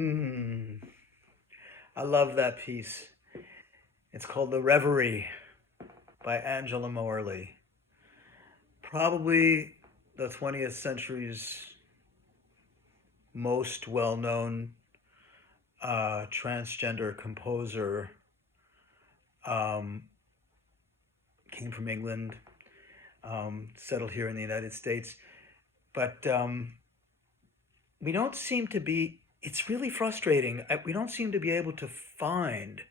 Mm, I love that piece. It's called The Reverie by Angela Morley. Probably the 20th century's most well known transgender composer. Um, Came from England, settled here in the United States. But we don't seem to be, it's really frustrating. We don't seem to be able to find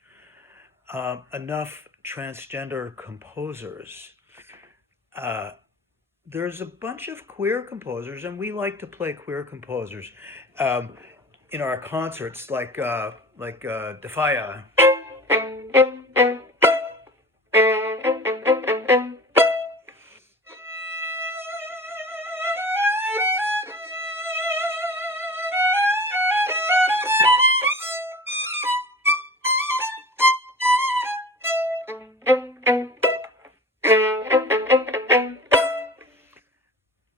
enough transgender composers. Uh, there's a bunch of queer composers, and we like to play queer composers um, in our concerts, like Defia.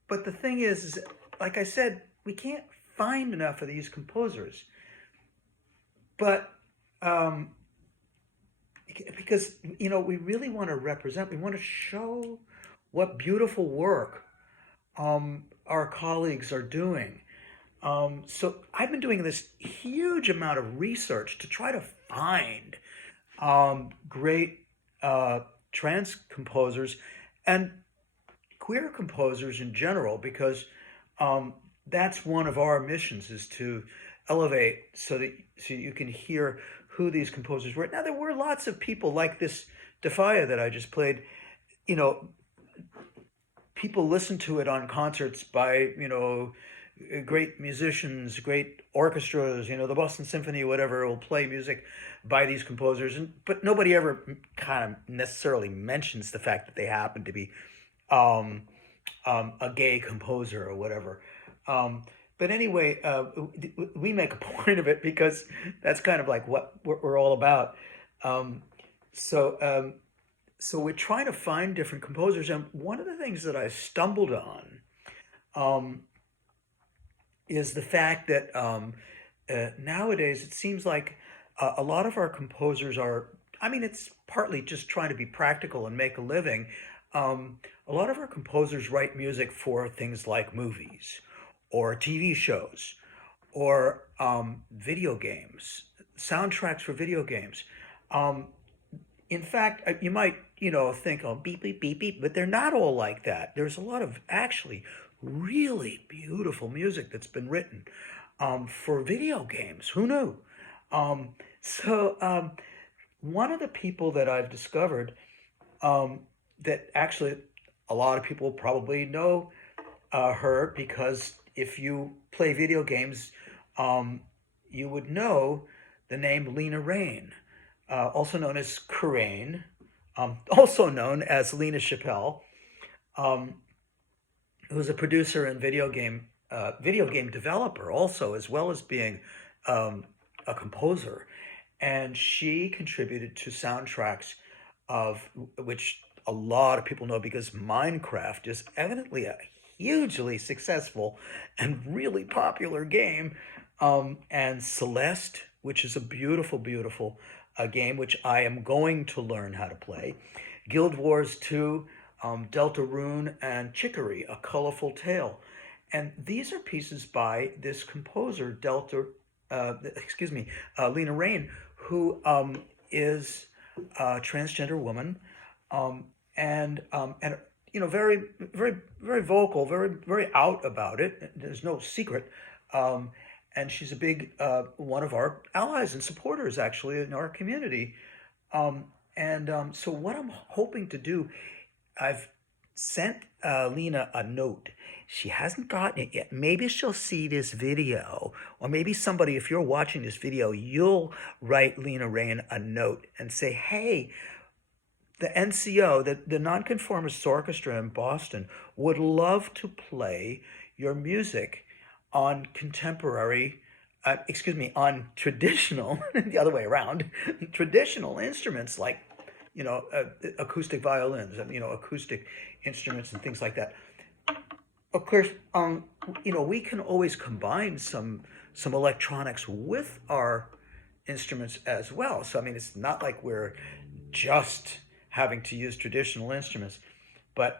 But the thing is, like I said, we can't find enough of these composers. But um, because we really want to represent, we want to show what beautiful work our colleagues are doing. So I've been doing this huge amount of research to try to find great trans composers and queer composers in general, because that's one of our missions, is to elevate so you can hear who these composers were. Now there were lots of people like this Defia that I just played. You know, people listen to it on concerts by great musicians, great orchestras. The Boston Symphony, whatever, will play music by these composers, but nobody ever kind of necessarily mentions the fact that they happen to be um, a gay composer or whatever. But anyway, we make a point of it because that's kind of like what we're all about. Um, so, um, so we're trying to find different composers, and one of the things that I stumbled on um, is the fact that nowadays it seems like a lot of our composers are, I mean, it's partly just trying to be practical and make a living. A lot of our composers write music for things like movies or TV shows or video games, soundtracks for video games. Um, in fact, you might, think, oh, beep, beep, beep, beep, but they're not all like that. There's a lot of actually really beautiful music that's been written for video games. Who knew? Um, so, one of the people that I've discovered um, that actually a lot of people probably know her, because if you play video games, um, you would know the name Lena Raine, also known as Coraine, also known as Lena Chappelle, um, who's a producer and video game developer, also, as well as being um, a composer. And she contributed to soundtracks of which a lot of people know, because Minecraft is evidently a hugely successful and really popular game. And Celeste, which is a beautiful, beautiful game, which I am going to learn how to play. Guild Wars 2, Deltarune, and Chicory, A Colorful Tale. And these are pieces by this composer, Lena Raine, who is a transgender woman, and very, very, very vocal, very, very out about it. There's no secret. Um, and she's a big one of our allies and supporters, actually, in our community. So what I'm hoping to do, I've sent Lena a note. She hasn't gotten it yet. Maybe she'll see this video, or maybe somebody, if you're watching this video, you'll write Lena Raine a note and say, hey, the NCO, the Non-Conformists Orchestra in Boston, would love to play your music on on traditional, the other way around, traditional instruments like, acoustic violins and, acoustic instruments and things like that. Of course, we can always combine some some electronics with our instruments as well. So I mean, it's not like we're just having to use traditional instruments. But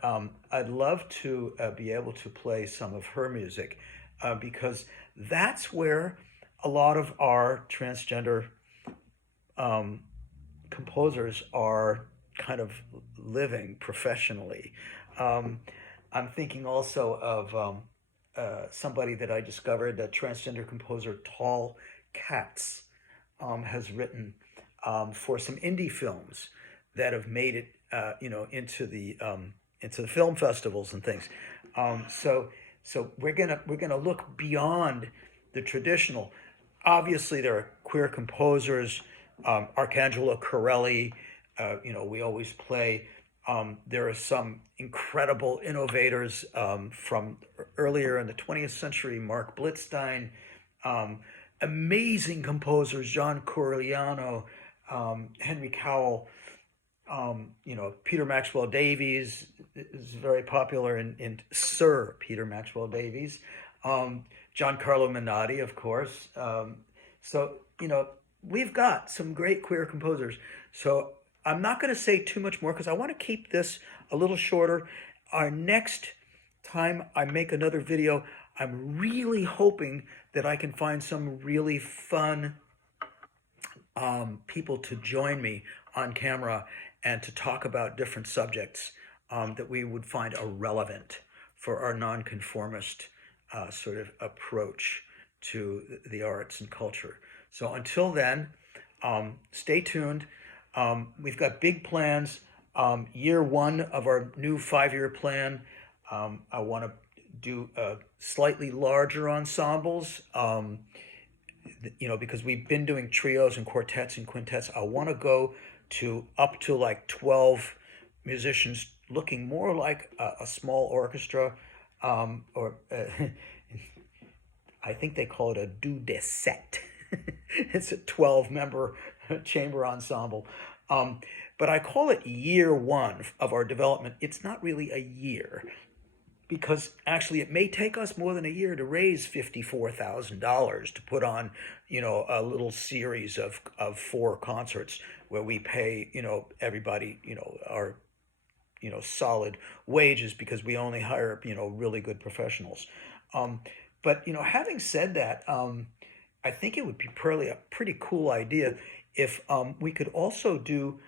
I'd love to be able to play some of her music because that's where a lot of our transgender um, composers are kind of living professionally. Um, I'm thinking also of somebody that I discovered, that transgender composer Tall Katz has written for some indie films that have made it, into the film festivals and things. So we're gonna look beyond the traditional. Obviously, there are queer composers, Arcangelo Corelli. We always play. There are some incredible innovators from earlier in the 20th century, Mark Blitzstein, um, amazing composers, John Corigliano, Henry Cowell, Peter Maxwell Davies is very popular in Sir Peter Maxwell Davies, Giancarlo Menotti, of course. So, we've got some great queer composers. So I'm not going to say too much more because I want to keep this a little shorter. Our next time I make another video, I'm really hoping that I can find some really fun people to join me on camera and to talk about different subjects that we would find are relevant for our nonconformist sort of approach to the arts and culture. So until then, stay tuned. We've got big plans. Year one of our new 5-year plan, I want to do slightly larger ensembles. Because we've been doing trios and quartets and quintets, I want to go to up to like 12 musicians, looking more like a small orchestra, or I think they call it a deux-de-sept. It's a 12-member chamber ensemble. But I call it year one of our development. It's not really a year, because actually it may take us more than a year to raise $54,000 to put on, a little series of 4 concerts where we pay, everybody, our, solid wages, because we only hire, really good professionals. But, having said that, I think it would be a pretty cool idea if we could also do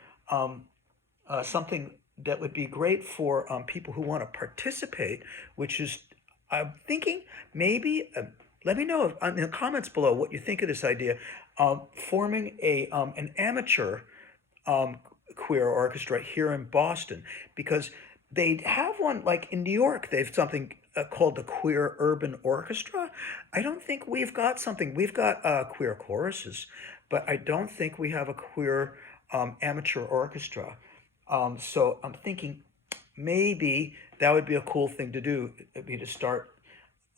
something that would be great for people who want to participate, which is, I'm thinking maybe, let me know in the comments below what you think of this idea, forming an amateur queer orchestra here in Boston, because they have one, like in New York, they've something called the Queer Urban Orchestra. I don't think we've got something. We've got queer choruses, but I don't think we have a queer amateur orchestra. So I'm thinking maybe that would be a cool thing to do. It'd be to start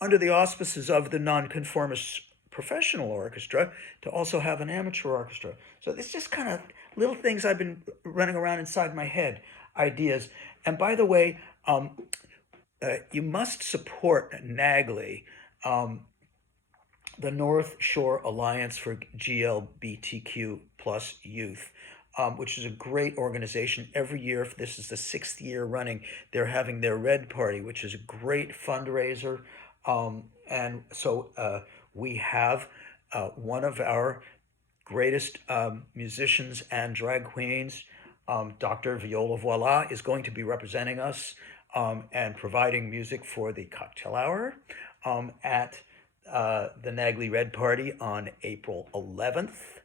under the auspices of the Nonconformist professional orchestra to also have an amateur orchestra. So it's just kind of little things I've been running around inside my head, ideas. And by the way, you must support NAGLY, the North Shore Alliance for GLBTQ plus youth, which is a great organization. Every year, this is the 6th year running, they're having their Red Party, which is a great fundraiser. And so we have one of our greatest musicians and drag queens, Dr. Viola Voila, is going to be representing us and providing music for the cocktail hour at the NAGLY Red Party on April 11th.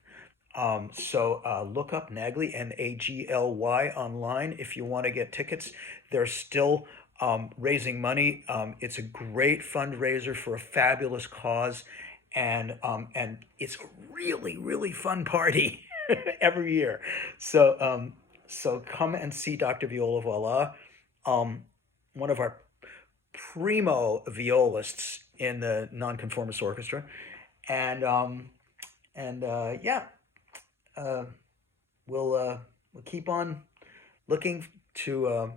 So look up NAGLY, NAGLY, online if you want to get tickets. They're still raising money. It's a great fundraiser for a fabulous cause, and it's a really, really fun party every year. So come and see Dr. Viola Voila, one of our primo violists in the Nonconformist Orchestra, and yeah, we'll keep on looking to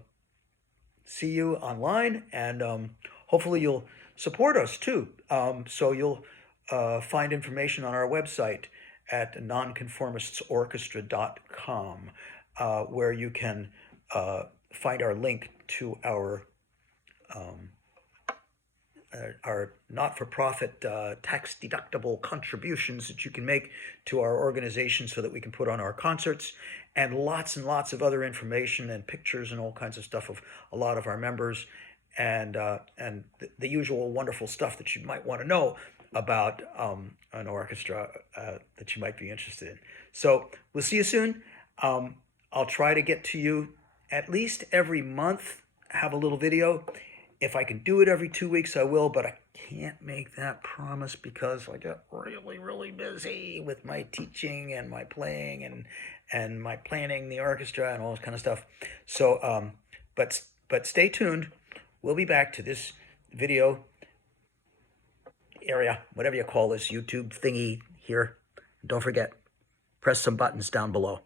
see you online, and hopefully you'll support us too. So you'll find information on our website at nonconformistsorchestra.com, where you can find our link to our not-for-profit tax-deductible contributions that you can make to our organization so that we can put on our concerts, and lots of other information and pictures and all kinds of stuff of a lot of our members, and the usual wonderful stuff that you might want to know about an orchestra that you might be interested in. So we'll see you soon. I'll try to get to you at least every month, have a little video. If I can do it every 2 weeks, I will, but I can't make that promise because I get really busy with my teaching and my playing and my planning the orchestra and all this kind of stuff. So, but stay tuned. We'll be back to this video area, whatever you call this YouTube thingy here. Don't forget, press some buttons down below.